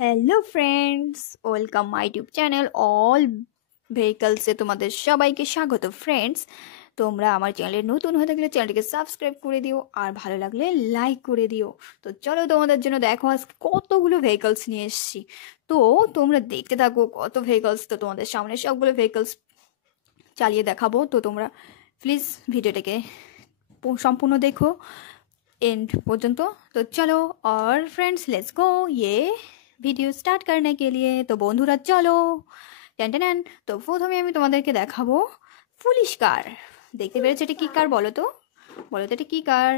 Hello friends, welcome my YouTube channel all ভেহিকলসে তোমাদের সবাইকে স্বাগত। ফ্রেন্ডস, তোমরা আমার চ্যানেলে নতুন হয়ে থাকলে চ্যানেলটিকে সাবস্ক্রাইব করে দিও আর ভালো লাগলে লাইক করে দিও। তো চলো তোমাদের জন্য দেখো আজকে কতগুলো ভেহিকলস নিয়ে এসেছি। তো তোমরা দেখতে থাকো কত ভেহিকলস। তো তোমাদের সামনে সবগুলো ভেহিকলস চালিয়ে দেখাবো। তো তোমরা প্লিজ ভিডিওটাকে সম্পূর্ণ দেখো एंड পর্যন্ত। তো চলো और फ्रेंड्स लेट्स गो ये ভিডিও স্টার্ট करने के लिए। তো বন্ধুরা চলো টেন টেন। তো প্রথমে আমি তোমাদেরকে দেখাবো পুলিশ কার। দেখতে পেরেছো এটা কি কার বলো তো, বলো তো এটা কি কার?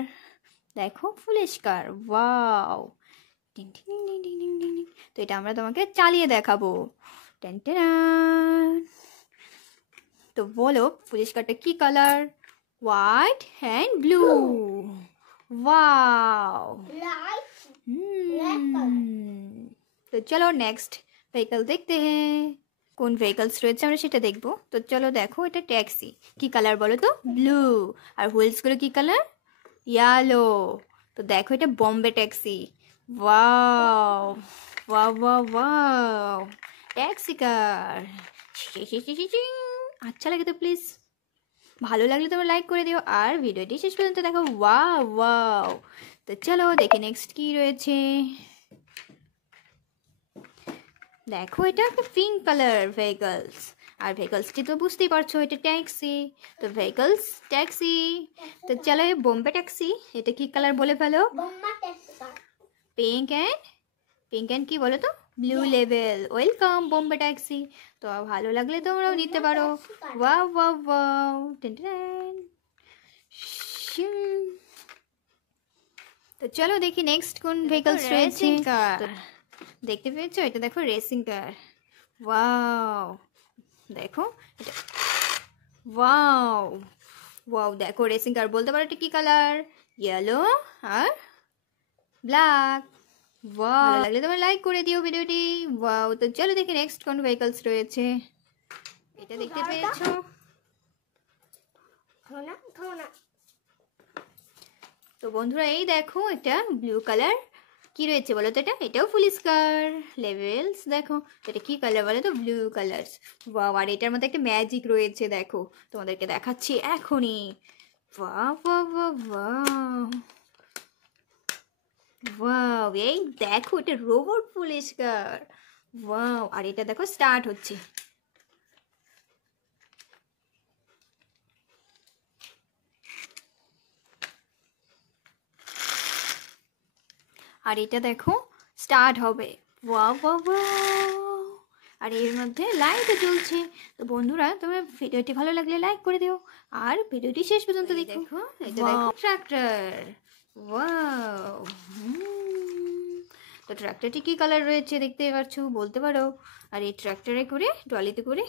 দেখো পুলিশ কার, ওয়াও। টিং টিং টিং টিং টিং টিং টিং। তো এটা আমরা তোমাকে চালিয়ে দেখাবো। Ten ten. তো বলো পুলিশ কারটা কি colour? White and blue. Wow. তো চলো নেক্সট ভেহিকল দেখতে हैं। কোন ভেহিকলস রয়েছে আমরা সেটা দেখবো। তো চলো দেখো এটা ট্যাক্সি। কি কালার বলো তো? ব্লু। আর হুইলসগুলো কি কালার? ইয়েলো। তো দেখো এটা Bombay taxi. Wow wow wow wow, taxi car. আচ্ছা লাগে তো প্লিজ ভালো লাগলে তোমরা লাইক করে দিও আর ভিডিওটি শেষ পর্যন্ত দেখো। Wow wow. তো চলো দেখি নেক্সট কি রয়েছে। দেখো এটা একটা পিঙ্ক কালার ভেহিকলস। আর ভেহিকলসটি তো বুঝতেই পারছো এটা ট্যাক্সি। তো ভেহিকলস ট্যাক্সি। তো চলো বোম্বে ট্যাক্সি। এটা কি কালার বলে ফেলো? পিঙ্ক অ্যান্ড কি বলো তো? Blue level. Welcome Bombay taxi. তো ভালো লাগলে তোমরাও নিতে পারো। Wow wow wow. Ten ten. তো চলো দেখি নেক্সট কোন ভেহিকলস রয়েছে। দেখতে পেয়েছো এটা দেখো রেসিং কার। ওয়াও দেখো এটা, ওয়াও ওয়াও। দেখো রেসিং কার বলতে পারো এটা কি কালার? ইয়েলো আর ব্ল্যাক। ওয়াও, ভালো লাগলে তোমরা লাইক করে দিও ভিডিওটি। ওয়াও। তো চলো দেখি নেক্সট কোন ভেহিকলস রয়েছে। এটা দেখতে পেয়েছো? তো বন্ধুরা এই দেখো এটা ব্লু কালার। কি রয়েছে বলো তো? এটাও পুলিশ কার লেভেলস। দেখো এটা কি কালার বলো তো? Blue colour. ওয়াও। আর এটার মধ্যে একটা ম্যাজিক রয়েছে, দেখো তোমাদেরকে দেখাচ্ছি এখনই। Wow wow wow wow wow. এই দেখো এটা রোবট পুলিশ কার। ওয়াও। আর এটা দেখো স্টার্ট হচ্ছে। আর এটা দেখো স্টার্ট হবে। Wow wow wow. আর এর মধ্যে লাইটও জ্বলছে। তো বন্ধুরা তোমরা ভিডিওটি ভালো লাগলে লাইক করে দিও আর ভিডিওটি শেষ পর্যন্ত দেখো। এটা দেখো ট্রাক্টর। ওয়াও। তো ট্রাক্টরটি কি কালার রয়েছে দেখতে পাচ্ছো বলতে পারো? আর এই ট্রাক্টরে করে ট্রলিতে করে,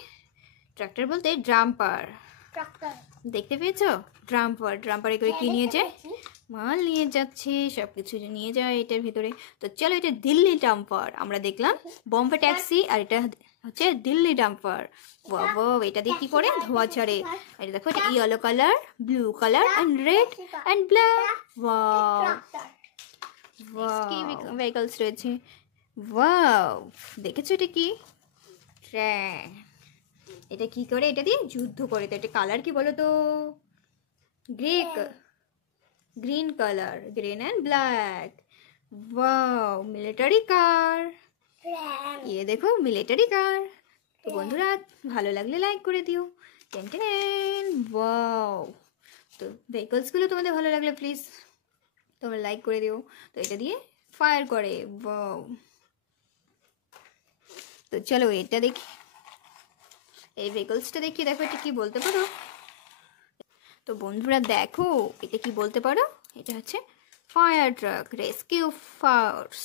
ট্রাক্টর বলতে ড্রাম্পার। দেখতে পেয়েছো? ড্রাম্পারে করে কি নিয়ে যায়? মাল নিয়ে যাচ্ছে, সব কিছু নিয়ে যায় এটার ভিতরে। তো চলো এটা দিল্লি ডাম্পার। আমরা দেখলাম বম্বে ট্যাক্সি আর এটা হচ্ছে দিল্লি ডাম্পার। বাবা এটা দিয়ে কি করে ধোয়া ছাড়ে। এটা দেখো এটা yellow colour, blue colour and red and black. Wow wow. Vehicles রয়েছে। ওয়াও দেখেছো এটা কি? ট্রেন। এটা কি করে? এটা দিয়ে যুদ্ধ করে। তো এটা কালার কি বলো তো? Green colour, green and black. Wow military car. ये देखो মিলিটারি কার। তো বন্ধুরা ভালো লাগলে লাইক করে দিও। Ten ten. ওয়াও। তো ভেহিকলসগুলো তোমাদের ভালো লাগলে প্লিজ তোমরা লাইক করে দিও। তো এটা দিয়ে ফায়ার করে। ওয়াও। তো চলো এটা দেখি, এই ভেহিকলসটা দেখি। দেখো এটা কি বলতে পারো? তো বন্ধুরা দেখো এটা কি বলতে পারো? এটা হচ্ছে ফায়ার ট্রাক, রেস্কিউ ফোর্স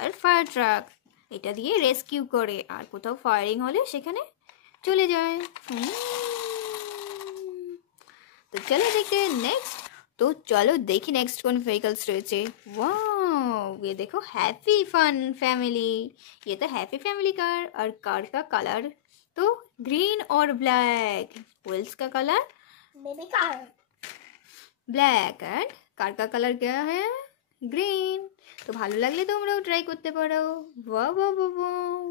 আর ফায়ার ট্রাক। এটা দিয়ে রেস্কিউ করে আর কোথাও ফায়ারিং হলে সেখানে চলে যায়। তো চলো দেখে নেক্সট। तो चलो देखी नेक्स्ट कौन व्हीकल्स रहे। वाओ ये देखो हैप्पी फन फैमिली। ये तो हैप्पी फैमिली कार। और कार का कलर तो ग्रीन और ब्लैक। व्हील्स का colour baby car black. And car का कलर क्या है? গ্রিন। তো ভালো লাগলে তোমরাও ট্রাই করতে পারো। वाह वाह वाह वाह।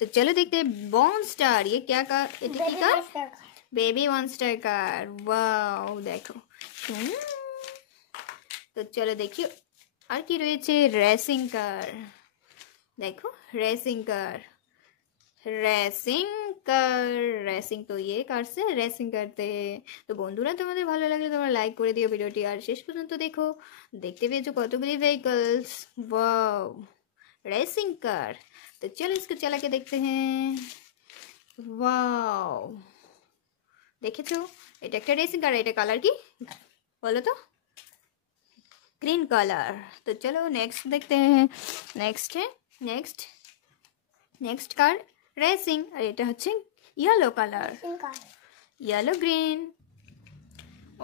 तो चलो देखते हैं मॉन्स्टर, ये क्या कार, ये की car, baby monster car. Wow देखो। तो चलो देखिए আর কি রয়েছে, রেসিং কার। देखो racing car, racing car, racing तो ये कार से रेसिंग करते हैं। তো বন্ধুরা তোমাদের ভালো লাগলে তোমরা লাইক করে দিও ভিডিওটি, আর শেষ পর্যন্ত দেখো। দেখতে পেয়েছো কতগুলি ভেহিকলস। Wow racing car. तो चलो इसको चला के देखते हैं। वाओ দেখেছো, এটা একটা রেসিং কার। এটা কালার কি বলো তো? Green colour. तो चलो नेक्स्ट देखते हैं। नेक्स्ट है नेक्स्ट कार रेसिंग, और এটা হচ্ছে येलो कलर, येलो ग्रीन।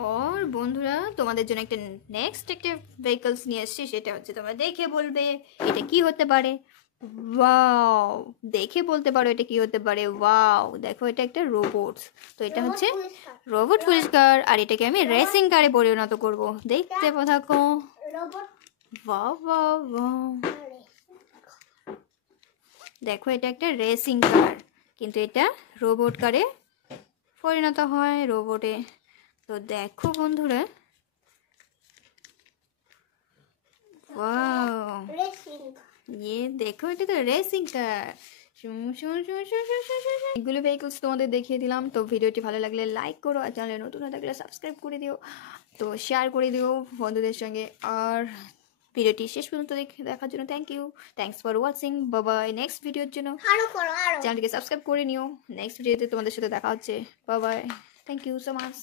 और বন্ধুরা তোমাদের জন্য একটা নেক্সট একটা ভেহিকলস নিয়ে এসেছি, সেটা হচ্ছে তোমরা দেখে বলবে এটা কি হতে পারে। ওয়াও দেখে বলতে পারো এটা কি হতে পারে। ওয়াও দেখো এটা একটা রোবট। তো এটা হচ্ছে রোবট পুলিশ কার, আর এটাকে আমি রেসিং কারে পরিণত করব। দেখতে থাকো। वाह वाह वाह। দেখো এটা একটা রেসিং কার, কিন্তু এটা রোবট কারে পরিণত হয়, রোবটে। তো দেখো বন্ধুরা, वाह ये দেখো এটা তো রেসিং কার। এগুলো ভেহিকলস তোমাদের দেখিয়ে দিলাম। তো ভিডিওটি ভালো লাগলে লাইক করো, আর চ্যানেলে নতুন হয়ে থাকলে সাবস্ক্রাইব করে দিও। তো শেয়ার করে দিও বন্ধুদের সঙ্গে। আর ভিডিওটি শেষ পর্যন্ত দেখার জন্য thanks for watching. Bye. Next ভিডিওর জন্য চ্যানেলটিকে সাবস্ক্রাইব করে নিও। নেক্সট ভিডিওতে তোমাদের সাথে দেখা হচ্ছে। Bye. Thank you so much.